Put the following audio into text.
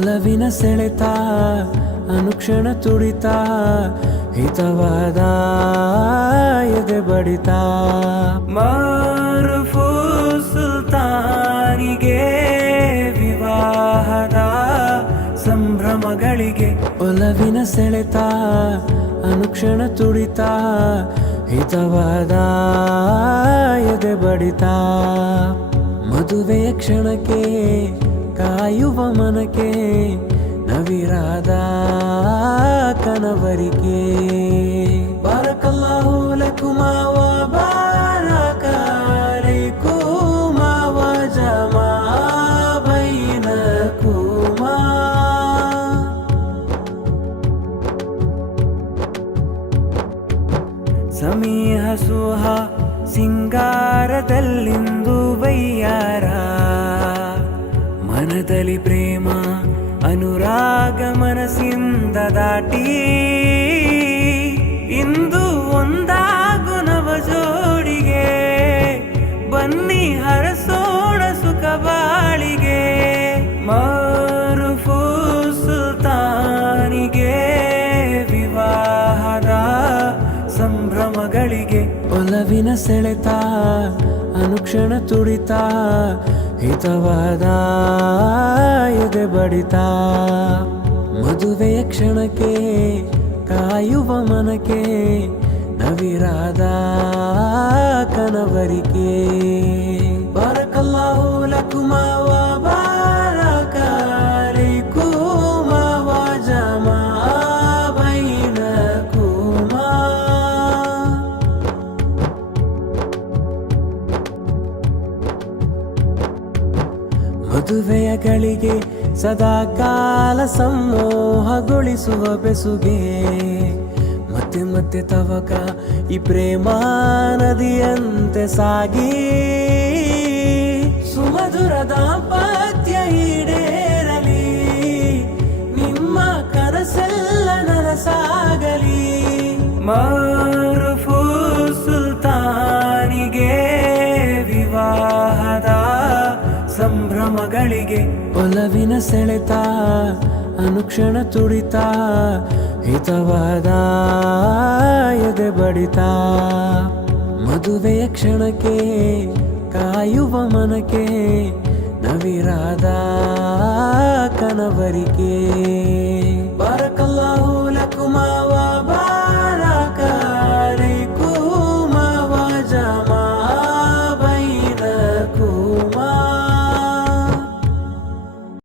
ಒಲವಿನ ಸೆಳೆತ ಅನುಕ್ಷಣ ತುಡಿತ ಹಿತವಾದ ಎದೆ ಬಡಿತ ಮಾರುಫು ಸುಲ್ತಾನಿಗೆ ವಿವಾಹದ ಸಂಭ್ರಮಗಳಿಗೆ ಒಲವಿನ ಸೆಳೆತ ಅನುಕ್ಷಣ ತುಡಿತ ಹಿತವಾದ ಎದೆ ಬಡಿತ ಮದುವೆಯ ಕ್ಷಣಕ್ಕೆ ಕಾಯುವ ಮನಕ್ಕೆ ನವಿರಾದ ಕನವರಿಕೆ ಬಾರಕಲ್ಲಾಹು ಲಕುಮಾ ವ ಬಾರಕ ಅಲೈಕುಮಾ ವ ಜಮಾ ಬೈನಕುಮಾ ಸಮೀಹ ಸುಹ ಸಿಂಗಾರದಲ್ಲಿಂದು ಬಯ್ಯಾರ ಮನದಲ್ಲಿ ಪ್ರೇಮ ಅನುರಾಗ ಮನಸ್ಸಿಂದ ದಾಟಿ ಇಂದು ಒಂದಾಗು ನವ ಜೋಡಿಗೆ ಬನ್ನಿ ಹರಸೋಣ ಸುಖ ಬಾಳಿಗೆ ಮಾರುಫು ಸುಲ್ತಾನಿಗೆ ವಿವಾಹದ ಸಂಭ್ರಮಗಳಿಗೆ ಒಲವಿನ ಸೆಳೆತ ಅನುಕ್ಷಣ ತುಡಿತ ಹಿತವಾದ ಎದೆ ಬಡಿತ ಮದುವೆಯ ಕ್ಷಣಕ್ಕೆ ಕಾಯುವ ಮನಕ್ಕೆ ನವಿರಾದ ಕನವರಿಕೆ ಬಾರಕಲ್ಲಾಹು ಲಕುಮಾ ವ ಬಾರಕ ಅಲೈಕುಮಾ ವ ಜಮಾ ಬೈನಕುಮಾ ಮದುವೆಯ ಗಳಿಗೆ ಸದಾ ಕಾಲ ಸಮೋಹಗೊಳಿಸುವ ಬೆಸುಗೆ ಮತ್ತೆ ಮತ್ತೆ ತವಕ ಈ ಪ್ರೇಮ ನದಿಯಂತೆ ಸಾಗಿ ಸುಮಧುರ ದಾಂಪತ್ಯ ಈಡೇರಲಿ ನಿಮ್ಮ ಕನಸೆಲ್ಲ ನನಸಾಗಲಿ ಮಾರುಫು ಸುಲ್ತಾನಿಗೆ ವಿವಾಹದ ಸಂಭ್ರಮಗಳಿಗೆ ಒಲವಿನ ಸೆಳೆತ ಅನುಕ್ಷಣ ತುಡಿತ ಹಿತವಾದ ಎದೆ ಬಡಿತ ಮದುವೆಯ ಕ್ಷಣಕ್ಕೆ ಕಾಯುವ ಮನಕ್ಕೆ ನವಿರಾದ ಕನವರಿಕೆ ಬಾರಕಲ್ಲಾಹು ಲಕುಮಾ ವ